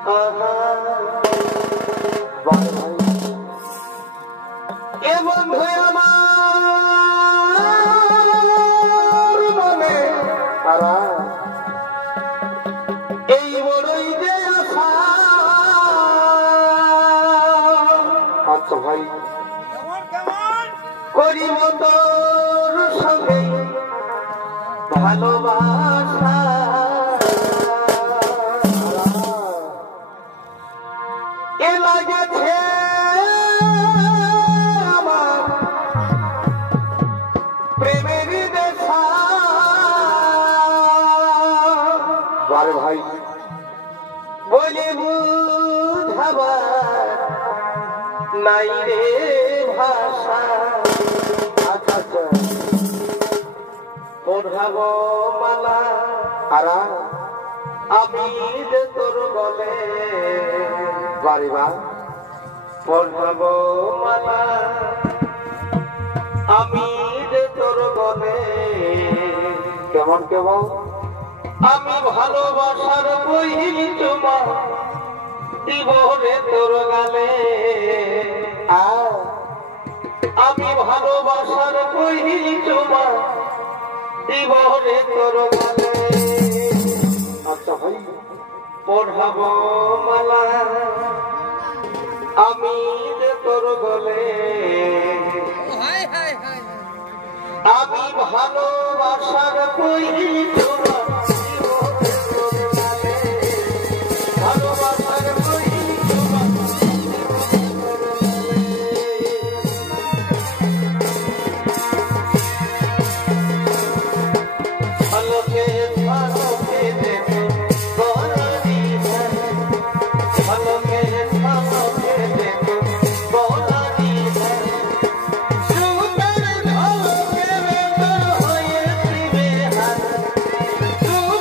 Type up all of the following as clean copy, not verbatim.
এ বন্ধু আমার মনে তারা এই বড়ই যে আশা। আচ্ছা ভাই করিব তোর সঙ্গে ভালোবাসা। এ লাগেছে আমার প্রেমের দেশা। বারে ভাই বলে বুঝাবার নাই রে ভাষা। আচ্ছা আচ্ছা পড়াব মালা আরা আমি যে তোর গলে। বারে বা পড়াব মালা আমি যে তোর গলে। কেমন কেমন আমি ভালোবাসার বহিল চুমা দিব রে তোর গালে। আমি ভালোবাসার বহিল চুমা দিব রে তোর গালে। আচ্ছা ভাই পড়াব মালা আমি যে তোর গলে। আমি ভালোবাসার বহিল চুমা দিব রে তোর গালে। ভালোবাসার বহিল চুমা ভালোকে ভালোকে দেখো বলারি ভালোকে ভালোকে দেখো বলারি সুন্দর ভালোকে বেতর হয়েছি বেহাল। সুন্দর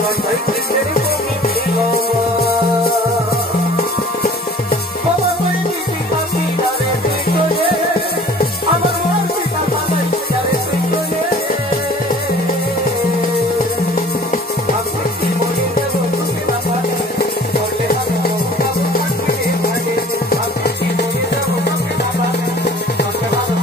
কথাই কিসের কমি ছিল বাবা করে দিদি কাকি রে তুই তোরে আমার মন পিতা বানাই রে তুই তোরে আপনি কি বলি দেব তোকে না পারে বললে আমি বাবু থাকবে ভাই আপনি কি বলি দেব তোকে না পারে তোকে ভালো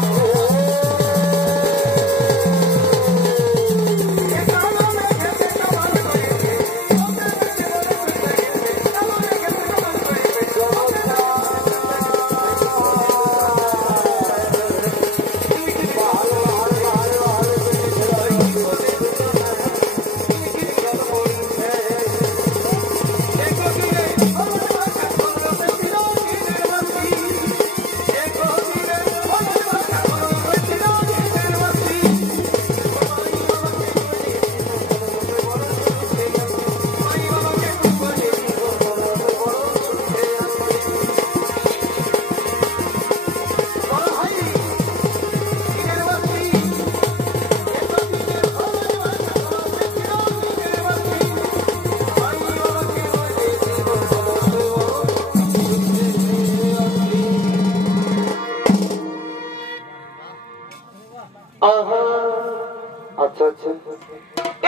আচ্ছা আচ্ছা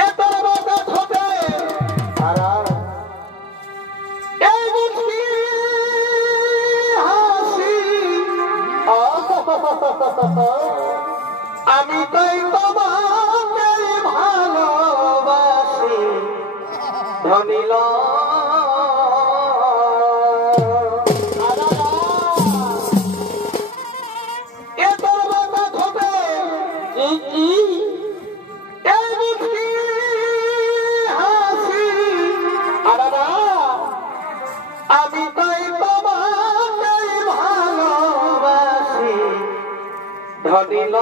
এত বাতা ছোটে সারা এই মুখি হাসি আমি তাই তোমাকে ভালোবাসি ধনিল এত বাতা ছোটে আমি তাই তোমাকে ভালোবাসি ধনিল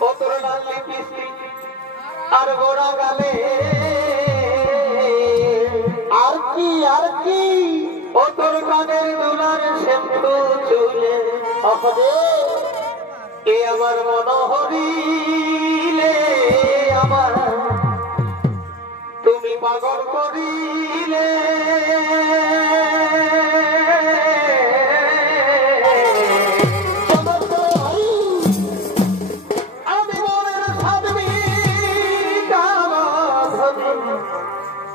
ও তোর লাল লিপস্টিক আর গোড়া গালে আর কি ও তোর কানের দুলার শ্যাম্পু চুলে এ আমার মনোহরিলে আমার তুমি পাগল করিলে আমি মনের ভাবি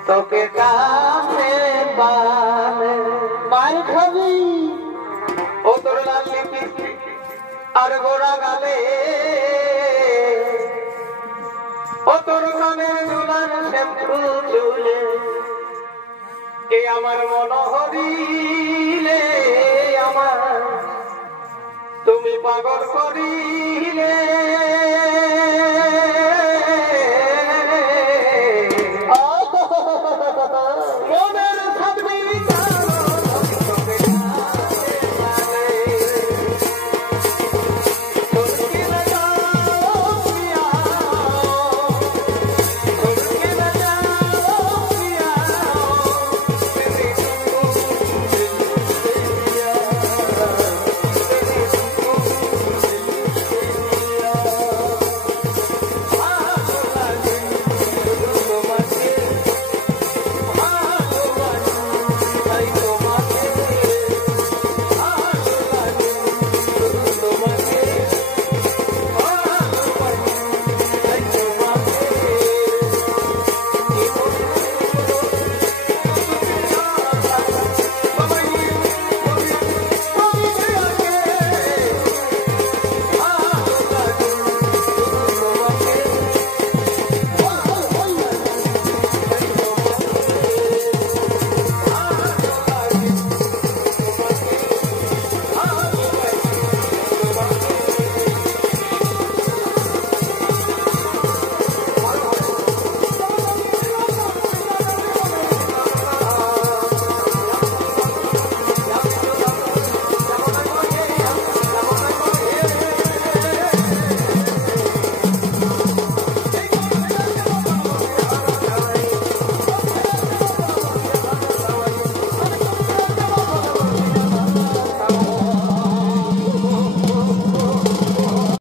তোকে কাছে পালে মার খাবি ও তোর লাল লিপস্টিক আর গোড়া গালে ও তোর কানের দুলার শ্যাম্পু চুলে এ আমার মনোহরিলে আমার তুমি পাগল করিলে